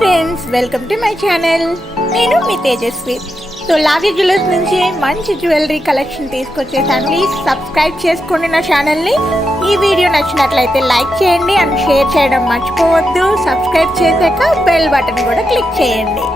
Friends, welcome to my channel. నేను మీ Tejaswi. So లావీ jewellers నుంచి మంచి జ్యువెలరీ కలెక్షన్ తీసుకొచ్చేసాను. ప్లీజ్ సబ్స్క్రైబ్ చేసుకోండి నా ఛానల్ని. ఈ వీడియో నచ్చినట్లయితే లైక్ చేయండి అండ్ షేర్ చేయడం మర్చిపోవద్దు. సబ్స్క్రైబ్ చేశాక బెల్ బటన్ కూడా క్లిక్ చేయండి.